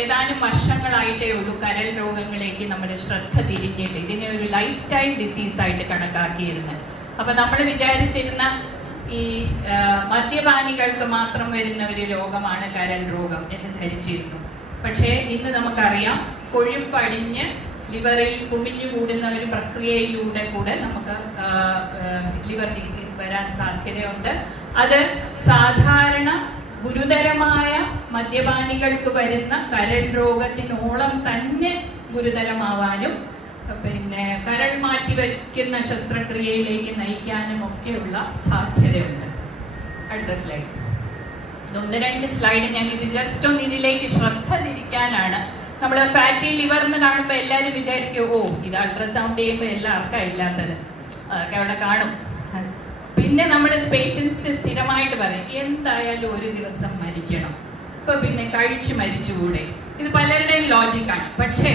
ഏതാനും വർഷങ്ങളായിട്ടേ ഉള്ളൂ കരൾ രോഗങ്ങളിലേക്ക് നമ്മുടെ ശ്രദ്ധ തിരിഞ്ഞിട്ട് ഇതിനെ ഒരു ലൈഫ് സ്റ്റൈൽ ഡിസീസ് ആയിട്ട് കണക്കാക്കിയിരുന്നത്. അപ്പൊ നമ്മൾ വിചാരിച്ചിരുന്ന ഈ മദ്യപാനികൾക്ക് മാത്രം വരുന്ന ഒരു രോഗമാണ് കരൾ രോഗം എന്ന് ധരിച്ചിരുന്നു. പക്ഷേ ഇന്ന് നമുക്കറിയാം, കൊഴുപ്പടിഞ്ഞ് ലിവറിൽ കുമിഞ്ഞുകൂടുന്ന ഒരു പ്രക്രിയയിലൂടെ കൂടെ നമുക്ക് ലിവർ ഡിസീസ് വരാൻ സാധ്യതയുണ്ട്. അത് സാധാരണ ഗുരുതരമായ മദ്യപാനികൾക്ക് വരുന്ന കരൾ രോഗത്തിനോളം തന്നെ ഗുരുതരമാവാനും കരൾ മാറ്റിവയ്ക്കുന്ന ശസ്ത്രക്രിയയിലേക്ക് നയിക്കാനും ഒക്കെയുള്ള സാധ്യതയുണ്ട്. അടുത്ത സ്ലൈഡ്. ഒന്ന് രണ്ട് സ്ലൈഡ് ഞാൻ ഇത് ജസ്റ്റ് ഒന്ന് ഇതിലേക്ക് ശ്രദ്ധ തിരിക്കാനാണ്. നമ്മൾ ഫാറ്റി ലിവർ എന്ന് കാണുമ്പോൾ എല്ലാവരും വിചാരിക്കും, ഓ ഇത് അൾട്രാസൗണ്ട് ചെയ്യുമ്പോൾ എല്ലാവർക്കും ഇല്ലാത്തത്, അതൊക്കെ അവിടെ കാണും. പിന്നെ നമ്മുടെ പേഷ്യൻസ് സ്ഥിരമായിട്ട് പറയും, എന്തായാലും ഒരു ദിവസം മരിക്കണം, ഇപ്പൊ പിന്നെ കഴിച്ചു മരിച്ചുകൂടെ. ഇത് പലരുടെയും ലോജിക്കാണ്. പക്ഷേ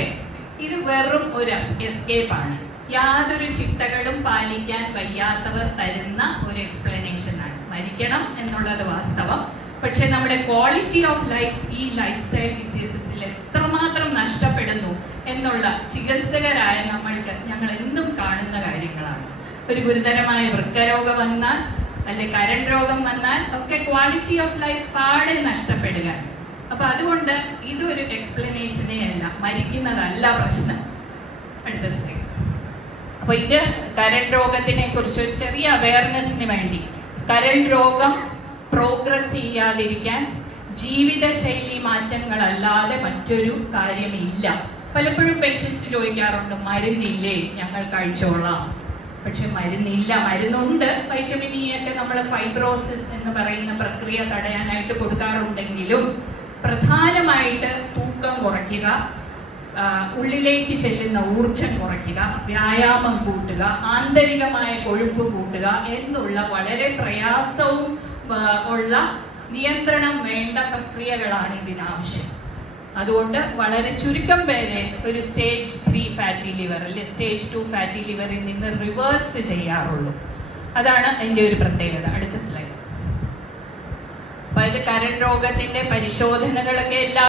ഇത് വെറും ഒരു എസ്കേപ്പ് ആണ്. യാതൊരു ചിട്ടകളും പാലിക്കാൻ വയ്യാത്തവർ തരുന്ന ഒരു എക്സ്പ്ലനേഷൻ ആണ്. മരിക്കണം എന്നുള്ളത് വാസ്തവം. പക്ഷെ നമ്മുടെ ക്വാളിറ്റി ഓഫ് ലൈഫ് ഈ ലൈഫ് സ്റ്റൈൽ ഡിസീസസിൽ എത്രമാത്രം നഷ്ടപ്പെടുന്നു എന്നുള്ള ചികിത്സകരായ ഞങ്ങൾ എന്നും കാണുന്ന കാര്യങ്ങളാണ്. ഒരു ഗുരുതരമായ വൃക്കരോഗം വന്നാൽ അല്ലെ കരൾ രോഗം വന്നാൽ ഒക്കെ ക്വാളിറ്റി ഓഫ് ലൈഫ് പാടെ നഷ്ടപ്പെടുക. അപ്പൊ അതുകൊണ്ട് ഇതൊരു എക്സ്പ്ലനേഷനേ അല്ല, മരിക്കുന്നതല്ല പ്രശ്നം. അടുത്ത സ്ലൈഡ്. അപ്പൊ ഇത് കരൾ രോഗത്തിനെ കുറിച്ച് ഒരു ചെറിയ അവയർനെസ്സിന് വേണ്ടി, കരൾ രോഗം പ്രോഗ്രസ് ചെയ്യാതിരിക്കാൻ ജീവിതശൈലി മാറ്റങ്ങളല്ലാതെ മറ്റൊരു കാര്യമില്ല. പലപ്പോഴും പേഷ്യൻസ് ചോദിക്കാറുണ്ട്, മരുന്നില്ലേ, ഞങ്ങൾ കഴിച്ചോളാം. പക്ഷെ മരുന്നില്ല. മരുന്നുണ്ട്, വൈറ്റമിൻ ഇ ഒക്കെ നമ്മൾ ഫൈബ്രോസിസ് എന്ന് പറയുന്ന പ്രക്രിയ തടയാനായിട്ട് കൊടുക്കാറുണ്ടെങ്കിലും പ്രധാനമായിട്ട് തൂക്കം കുറയ്ക്കുക, ഉള്ളിലേക്ക് ചെല്ലുന്ന ഊർജം കുറയ്ക്കുക, വ്യായാമം കൂട്ടുക, ആന്തരികമായ കൊഴുപ്പ് കൂട്ടുക എന്നുള്ള വളരെ പ്രയാസവും ഉള്ള നിയന്ത്രണം വേണ്ട പ്രക്രിയകളാണ് ഇതിനാവശ്യം. അതുകൊണ്ട് വളരെ ചുരുക്കം പേരെ ഒരു സ്റ്റേജ് 3 ഫാറ്റി ലിവർ അല്ലെ സ്റ്റേജ് 2 ഫാറ്റി ലിവറിൽ നിന്ന് റിവേഴ്സ് ചെയ്യാറുള്ളൂ. അതാണ് എൻ്റെ ഒരു പ്രത്യേകത. അടുത്ത സ്ലൈഡ്. അപ്പൊ ഇത് കരൾ രോഗത്തിന്റെ പരിശോധനകളൊക്കെ